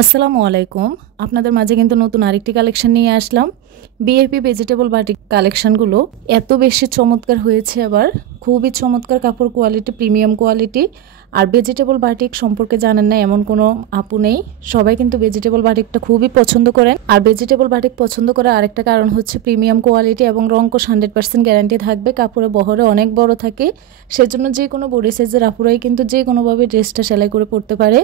আসসালামু আলাইকুম। আপনাদের মাঝে কিন্তু নতুন আরেকটি কালেকশন নিয়ে আসলাম। বিএপি ভেজিটেবল বাটিক কালেকশনগুলো এত বেশি চমৎকার হয়েছে, আবার খুবই চমৎকার কাপড় কোয়ালিটি, প্রিমিয়াম কোয়ালিটি। আর ভেজিটেবল বাটিক সম্পর্কে জানেন না এমন কোনো আপু নেই, সবাই কিন্তু ভেজিটেবল বাটিকটা খুবই পছন্দ করেন। আর ভেজিটেবল বাটিক পছন্দ করার আরেকটা কারণ হচ্ছে প্রিমিয়াম কোয়ালিটি এবং রংকশ 100% গ্যারান্টি থাকবে। কাপড়ে বহরে অনেক বড় থাকে, সেজন্য যে কোনো বডি সাইজের আপুরাই কিন্তু যে কোনোভাবে ড্রেসটা সেলাই করে পরতে পারে।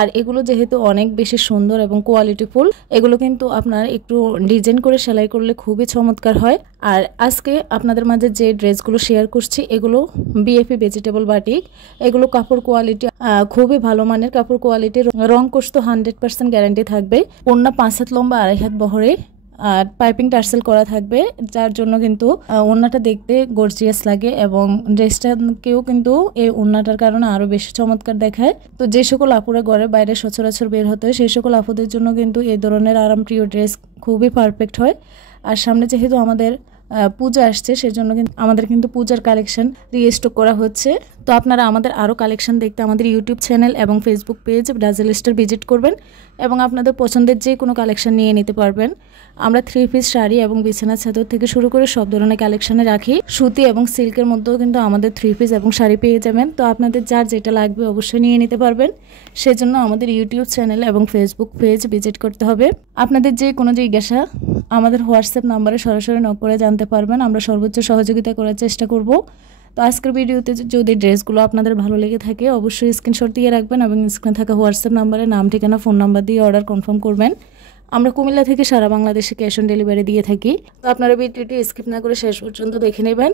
আর এগুলো যেহেতু অনেক বেশি সুন্দর এবং কোয়ালিটিফুল, এগুলো কিন্তু আপনার একটু ডিজাইন করে সেলাই করলে খুবই চমৎকার হয়। আর আজকে আপনাদের মাঝে যে ড্রেসগুলো শেয়ার করছি এগুলো বিএপি ভেজিটেবল বাটিক। এগুলো কাপড় কোয়ালিটি খুবই ভালো মানের কাপড় কোয়ালিটি, রং কোর্স তো 100% গ্যারান্টি থাকবে। ওড়না 5 হাত লম্বা, 2.5 হাত বহরে, আর পাইপিং টার্সেল করা থাকবে, যার জন্য কিন্তু ওড়নাটা দেখতে গর্জিয়াস লাগে এবং ড্রেসটাকেও কিন্তু এই ওড়নাটার কারণে আরো বেশি চমৎকার দেখায়। তো যে সকল আপুরা ঘরের বাইরে সচরাচর বের হতে হয় সেই সকল আপুদের জন্য কিন্তু এই ধরনের আরামপ্রিয় ড্রেস খুবই পারফেক্ট হয়। আর সামনে যেহেতু আমাদের পূজা আসছে, সেজন্য কিন্তু আমাদের পূজার কালেকশন রিস্টক করা হচ্ছে। তো আপনারা আমাদের আরও কালেকশন দেখতে আমাদের ইউটিউব চ্যানেল এবং Facebook page dazzle star visit করবেন এবং আপনাদের পছন্দের যে কোনো কালেকশন নিয়ে নিতে পারবেন। আমরা 3 পিস শাড়ি এবং বিছানার চাদর থেকে শুরু করে সব ধরনের কালেকশনে রাখি। সুতি এবং সিল্কের মধ্যেও কিন্তু আমাদের 3 পিস এবং শাড়ি পেয়ে যাবেন। তো আপনাদের যার যেটা লাগবে অবশ্যই নিয়ে নিতে পারবেন। সেজন্য আমাদের ইউটিউব চ্যানেল এবং ফেসবুক পেজ ভিজিট করতে হবে। আপনাদের যে কোনো জিজ্ঞাসা আমাদের হোয়াটসঅ্যাপ নাম্বারে সরাসরি নক করে জানতে পারবেন। আমরা সর্বোচ্চ সহযোগিতা করার চেষ্টা করব। তো আজকের ভিডিওতে যদি ড্রেসগুলো আপনাদের ভালো লেগে থাকে অবশ্যই স্ক্রিনশট দিয়ে রাখবেন এবং স্ক্রিনে থাকা হোয়াটসঅ্যাপ নাম্বারে নাম, ঠিকানা, ফোন নাম্বার দিয়ে অর্ডার কনফার্ম করবেন। আমরা কুমিল্লা থেকে সারা বাংলাদেশে ক্যাশ অন ডেলিভারি দিয়ে থাকি। তো আপনারা ভিডিওটি স্কিপ না করে শেষ পর্যন্ত দেখে নেবেন।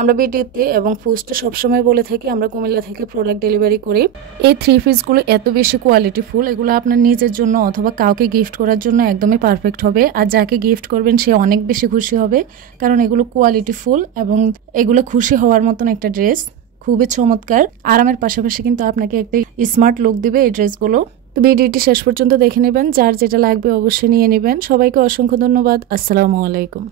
আমরা ভিডিওতে এবং পোস্টে সবসময় বলে থাকি আমরা কুমিল্লা থেকে প্রোডাক্ট ডেলিভারি করি। এই 3 পিসগুলো এত বেশি কোয়ালিটিফুল, এগুলো আপনার নিজের জন্য অথবা কাউকে গিফট করার জন্য একদমই পারফেক্ট হবে। আর যাকে গিফট করবেন সে অনেক বেশি খুশি হবে, কারণ এগুলো কোয়ালিটিফুল এবং এগুলো খুশি হওয়ার মতন একটা ড্রেস। খুবই চমৎকার, আরামের পাশাপাশি কিন্তু আপনাকে একটা স্মার্ট লুক দিবে এই ড্রেসগুলো। তো ভিডিওটি শেষ পর্যন্ত দেখে নেবেন, যার যেটা লাগবে অবশ্যই নিয়ে নেবেন। সবাইকে অসংখ্য ধন্যবাদ। আসসালামু আলাইকুম।